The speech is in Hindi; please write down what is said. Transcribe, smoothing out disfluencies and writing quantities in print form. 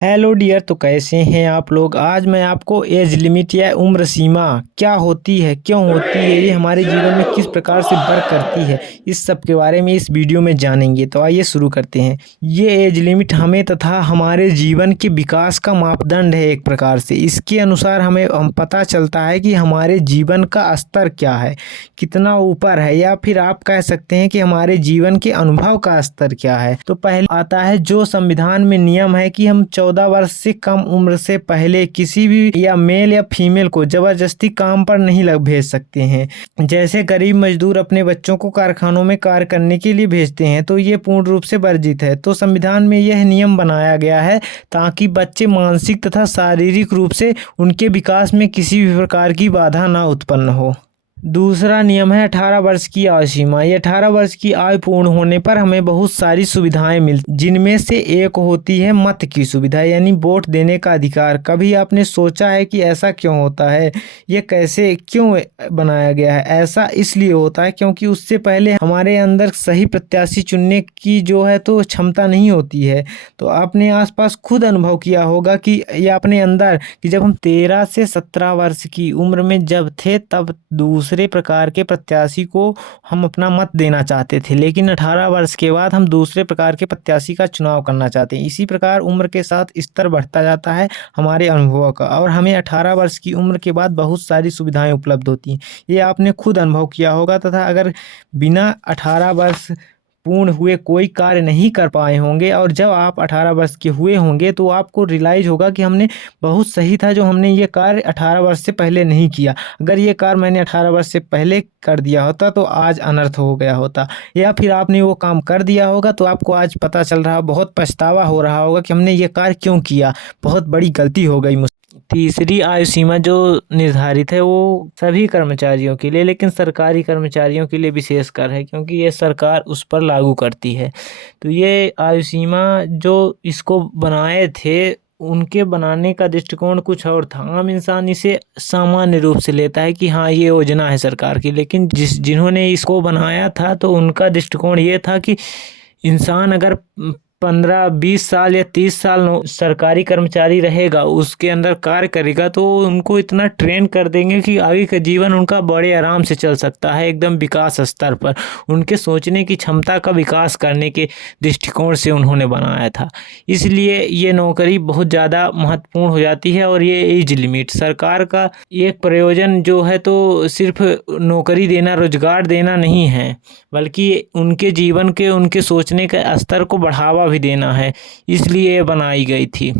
हेलो डियर, तो कैसे हैं आप लोग। आज मैं आपको एज लिमिट या उम्र सीमा क्या होती है, क्यों होती है, ये हमारे जीवन में किस प्रकार से वर्क करती है, इस सब के बारे में इस वीडियो में जानेंगे। तो आइए शुरू करते हैं। ये एज लिमिट हमें तथा हमारे जीवन के विकास का मापदंड है। एक प्रकार से इसके अनुसार हमें पता चलता है कि हमारे जीवन का स्तर क्या है, कितना ऊपर है, या फिर आप कह सकते हैं कि हमारे जीवन के अनुभव का स्तर क्या है। तो पहले आता है जो संविधान में नियम है कि हम 14 वर्ष से कम उम्र से पहले किसी भी या मेल या फीमेल को जबरदस्ती काम पर नहीं लग भेज सकते हैं। जैसे गरीब मजदूर अपने बच्चों को कारखानों में कार्य करने के लिए भेजते हैं, तो ये पूर्ण रूप से वर्जित है। तो संविधान में यह नियम बनाया गया है ताकि बच्चे मानसिक तथा शारीरिक रूप से उनके विकास में किसी भी प्रकार की बाधा ना उत्पन्न हो। दूसरा नियम है 18 वर्ष की आयु सीमा। ये 18 वर्ष की आयु पूर्ण होने पर हमें बहुत सारी सुविधाएं मिलती, जिनमें से एक होती है मत की सुविधा, यानी वोट देने का अधिकार। कभी आपने सोचा है कि ऐसा क्यों होता है, ये कैसे क्यों बनाया गया है। ऐसा इसलिए होता है क्योंकि उससे पहले हमारे अंदर सही प्रत्याशी चुनने की जो है तो क्षमता नहीं होती है। तो आपने आसपास खुद अनुभव किया होगा कि या अपने अंदर कि जब हम 13 से 17 वर्ष की उम्र में जब थे, तब दूसरे प्रकार के प्रत्याशी को हम अपना मत देना चाहते थे, लेकिन 18 वर्ष के बाद हम दूसरे प्रकार के प्रत्याशी का चुनाव करना चाहते हैं। इसी प्रकार उम्र के साथ स्तर बढ़ता जाता है हमारे अनुभव का, और हमें 18 वर्ष की उम्र के बाद बहुत सारी सुविधाएं उपलब्ध होती हैं। ये आपने खुद अनुभव किया होगा। तथा अगर बिना 18 वर्ष पूर्ण हुए कोई कार्य नहीं कर पाए होंगे, और जब आप 18 वर्ष के हुए होंगे तो आपको रियलाइज होगा कि हमने बहुत सही था जो हमने ये कार्य 18 वर्ष से पहले नहीं किया। अगर ये कार्य मैंने 18 वर्ष से पहले कर दिया होता तो आज अनर्थ हो गया होता, या फिर आपने वो काम कर दिया होगा तो आपको आज पता चल रहा, बहुत पछतावा हो रहा होगा कि हमने ये कार्य क्यों किया, बहुत बड़ी गलती हो गई मुझसे। तीसरी आयु सीमा जो निर्धारित है वो सभी कर्मचारियों के लिए, लेकिन सरकारी कर्मचारियों के लिए विशेषकर है, क्योंकि ये सरकार उस पर लागू करती है। तो ये आयु सीमा जो इसको बनाए थे, उनके बनाने का दृष्टिकोण कुछ और था। आम इंसान इसे सामान्य रूप से लेता है कि हाँ ये योजना है सरकार की, लेकिन जिन्होंने इसको बनाया था तो उनका दृष्टिकोण ये था कि इंसान अगर 15-20 साल या 30 साल सरकारी कर्मचारी रहेगा, उसके अंदर कार्य करेगा, तो उनको इतना ट्रेन कर देंगे कि आगे का जीवन उनका बड़े आराम से चल सकता है, एकदम विकास स्तर पर। उनके सोचने की क्षमता का विकास करने के दृष्टिकोण से उन्होंने बनाया था। इसलिए ये नौकरी बहुत ज़्यादा महत्वपूर्ण हो जाती है। और ये एज लिमिट सरकार का एक प्रयोजन जो है तो सिर्फ नौकरी देना, रोजगार देना नहीं है, बल्कि उनके जीवन के, उनके सोचने के स्तर को बढ़ावा भी देना है, इसलिए बनाई गई थी।